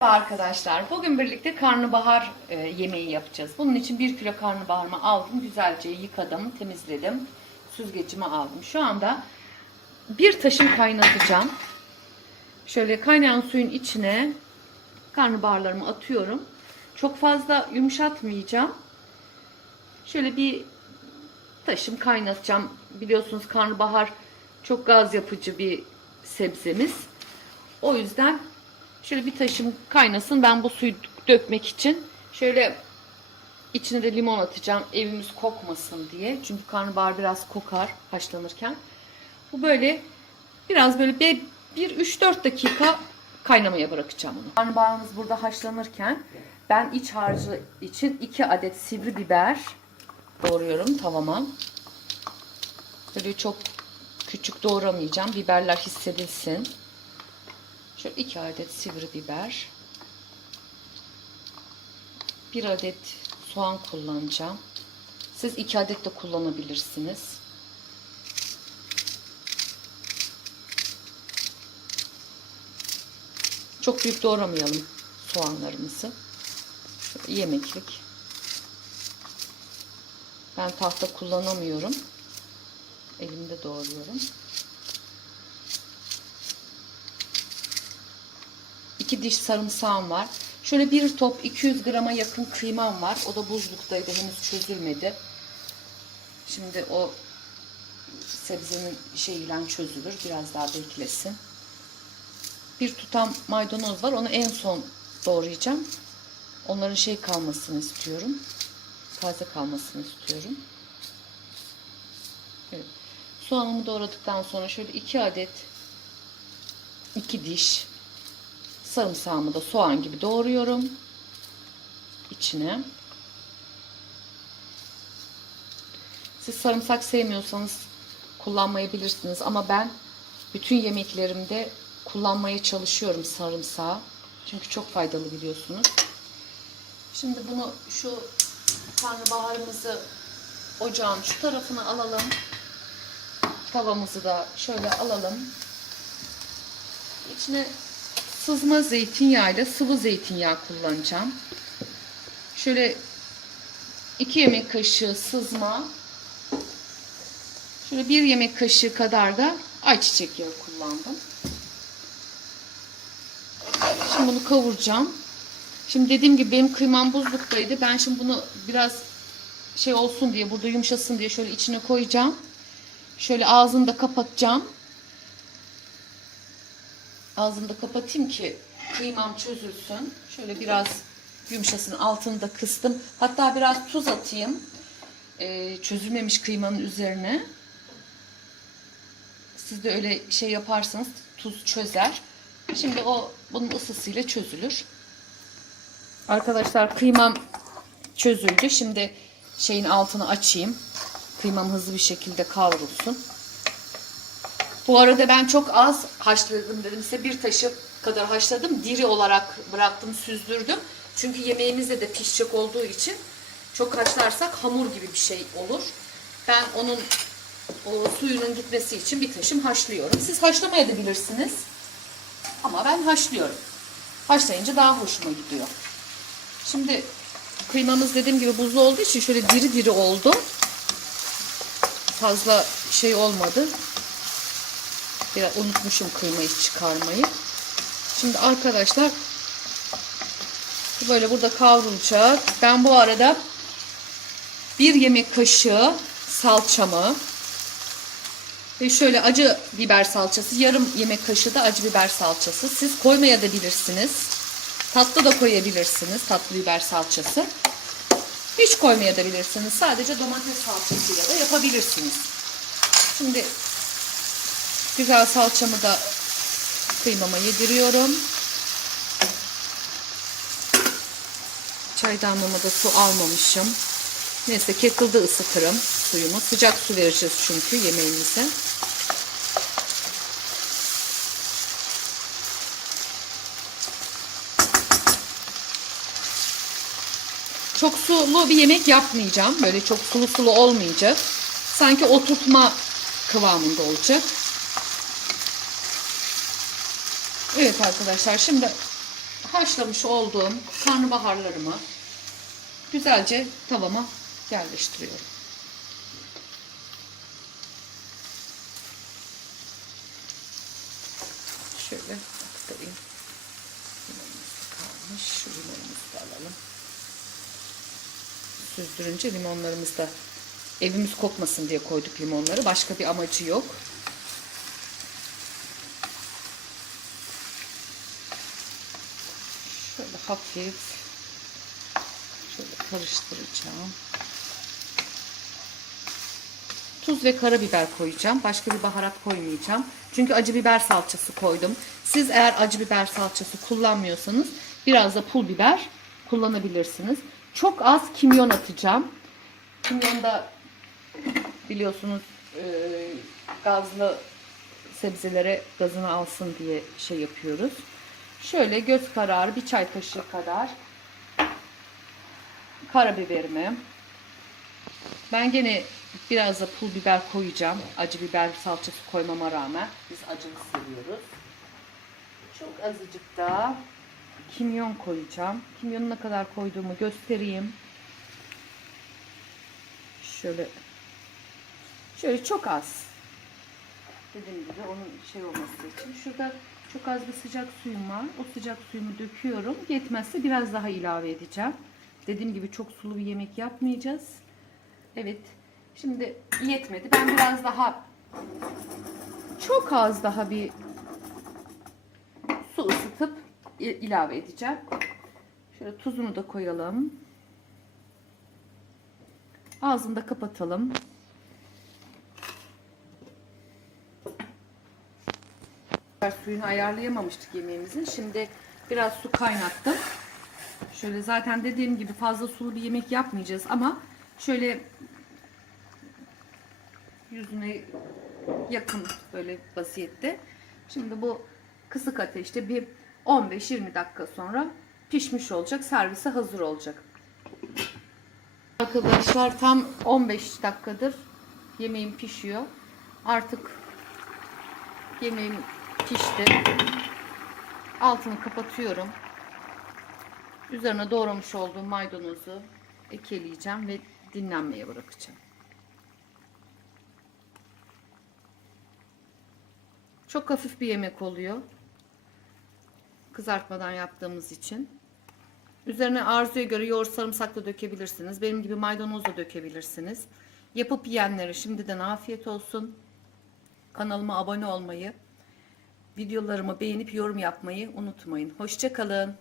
Arkadaşlar bugün birlikte karnabahar e, yemeği yapacağız. Bunun için 1 kilo karnabaharımı aldım. Güzelce yıkadım, temizledim. Süzgecime aldım. Şu anda bir taşım kaynatacağım. Şöyle kaynayan suyun içine karnabaharlarımı atıyorum. Çok fazla yumuşatmayacağım. Şöyle bir taşım kaynatacağım. Biliyorsunuz karnabahar çok gaz yapıcı bir sebzemiz. O yüzden şöyle bir taşım kaynasın. Ben bu suyu dökmek için şöyle içine de limon atacağım. Evimiz kokmasın diye. Çünkü karnabahar biraz kokar haşlanırken. Bu böyle biraz böyle bir, bir 3-4 dakika kaynamaya bırakacağım onu. Karnabaharımız burada haşlanırken ben iç harcı için 2 adet sivri biber doğruyorum tavama. Böyle çok küçük doğramayacağım. Biberler hissedilsin. Şöyle 2 adet sivri biber. 1 adet soğan kullanacağım. Siz 2 adet de kullanabilirsiniz. Çok büyük doğramayalım soğanlarımızı. Şöyle yemeklik. Ben tahta kullanamıyorum. Elimde doğruyorum. 2 diş sarımsağım var. Şöyle bir top 200 grama yakın kıymam var. O da buzluktaydı. Henüz çözülmedi. Şimdi o sebzenin şeyiyle çözülür. Biraz daha beklesin. Bir tutam maydanoz var. Onu en son doğrayacağım. Onların şey kalmasını istiyorum. Taze kalmasını istiyorum. Evet. Soğanımı doğradıktan sonra şöyle 2 adet 2 diş sarımsağımı da soğan gibi doğruyorum içine. Siz sarımsak sevmiyorsanız kullanmayabilirsiniz ama ben bütün yemeklerimde kullanmaya çalışıyorum sarımsağı. Çünkü çok faydalı biliyorsunuz. Şimdi bunu şu karnabaharımızı ocağın şu tarafına alalım. Tavamızı da şöyle alalım. İçine sızma zeytinyağı ile sıvı zeytinyağı kullanacağım. Şöyle 2 yemek kaşığı sızma. Şöyle 1 yemek kaşığı kadar da ayçiçek yağı kullandım. Şimdi bunu kavuracağım. Şimdi dediğim gibi benim kıymam buzluktaydı. Ben şimdi bunu biraz şey olsun diye burada yumuşasın diye şöyle içine koyacağım. Şöyle ağzını da kapatacağım. Ağzını da kapatayım ki kıymam çözülsün. Şöyle biraz yumuşasın. Altını da kıstım. Hatta biraz tuz atayım. Ee, çözülmemiş kıymanın üzerine. Siz de öyle şey yaparsanız tuz çözer. Şimdi o bunun ısısıyla çözülür. Arkadaşlar kıymam çözüldü. Şimdi şeyin altını açayım. Kıymam hızlı bir şekilde kavrulsun. Bu arada ben çok az haşladım dedim size bir taşı kadar haşladım. Diri olarak bıraktım, süzdürdüm. Çünkü yemeğimizde de pişecek olduğu için çok haşlarsak hamur gibi bir şey olur. Ben onun o suyunun gitmesi için bir taşım haşlıyorum. Siz haşlamaya da bilirsiniz. Ama ben haşlıyorum. Haşlayınca daha hoşuma gidiyor. Şimdi kıymamız dediğim gibi buzlu olduğu için şöyle diri diri oldu. Fazla şey olmadı. Biraz unutmuşum kıymayı çıkarmayı. Şimdi arkadaşlar böyle burada kavrulacak. Ben bu arada bir yemek kaşığı salçamı ve şöyle acı biber salçası, yarım yemek kaşığı da acı biber salçası. Siz koymaya da bilirsiniz. Tatlı da koyabilirsiniz. Tatlı biber salçası. Hiç koymaya da bilirsiniz. Sadece domates salçasıyla da yapabilirsiniz. Şimdi güzel salçamı da kıymama yediriyorum. Çaydanlığıma da su almamışım. Neyse kettle'da ısıtırım suyumu. Sıcak su vereceğiz çünkü yemeğimize. Çok sulu bir yemek yapmayacağım. Böyle çok sulu sulu olmayacak. Sanki oturtma kıvamında olacak. Evet arkadaşlar şimdi haşlamış olduğum karnabaharlarımı güzelce tavama yerleştiriyorum. Şöyle aktarayım. Kalmış. Şu limonumuzu da alalım. Süzdürünce limonlarımız da evimiz kokmasın diye koyduk limonları. Başka bir amacı yok. Şöyle hafif şöyle karıştıracağım. Tuz ve karabiber koyacağım. Başka bir baharat koymayacağım. Çünkü acı biber salçası koydum. Siz eğer acı biber salçası kullanmıyorsanız biraz da pul biber kullanabilirsiniz. Çok az kimyon atacağım. Kimyon da biliyorsunuz e, gazlı sebzelere gazını alsın diye şey yapıyoruz. Şöyle göz kararı bir çay kaşığı kadar karabiberimi. Ben gene biraz da pul biber koyacağım. Acı biber salçası koymama rağmen biz acılı seviyoruz. Çok azıcık da kimyon koyacağım. Kimyonu ne kadar koyduğumu göstereyim. Şöyle şöyle çok az. Dediğim gibi onun şey olması için. Şurada çok az bir sıcak suyum var. O sıcak suyumu döküyorum. Yetmezse biraz daha ilave edeceğim. Dediğim gibi çok sulu bir yemek yapmayacağız. Evet. Şimdi yetmedi. Ben biraz daha çok az daha bir su ısıtıp ilave edeceğim. Şöyle tuzunu da koyalım. Ağzını da kapatalım. Suyunu ayarlayamamıştık yemeğimizin. Şimdi biraz su kaynattım. Şöyle zaten dediğim gibi fazla sulu bir yemek yapmayacağız ama şöyle yüzüne yakın böyle vaziyette. Şimdi bu kısık ateşte bir 15-20 dakika sonra pişmiş olacak. Servise hazır olacak. Arkadaşlar tam 15 dakikadır yemeğim pişiyor. Artık yemeğim pişti. Altını kapatıyorum. Üzerine doğramış olduğum maydanozu ekeleyeceğim ve dinlenmeye bırakacağım. Çok hafif bir yemek oluyor. Kızartmadan yaptığımız için. Üzerine arzuya göre yoğurt sarımsak da dökebilirsiniz. Benim gibi maydanoz da dökebilirsiniz. Yapıp yiyenlere şimdiden afiyet olsun. Kanalıma abone olmayı, videolarımı beğenip yorum yapmayı unutmayın. Hoşçakalın.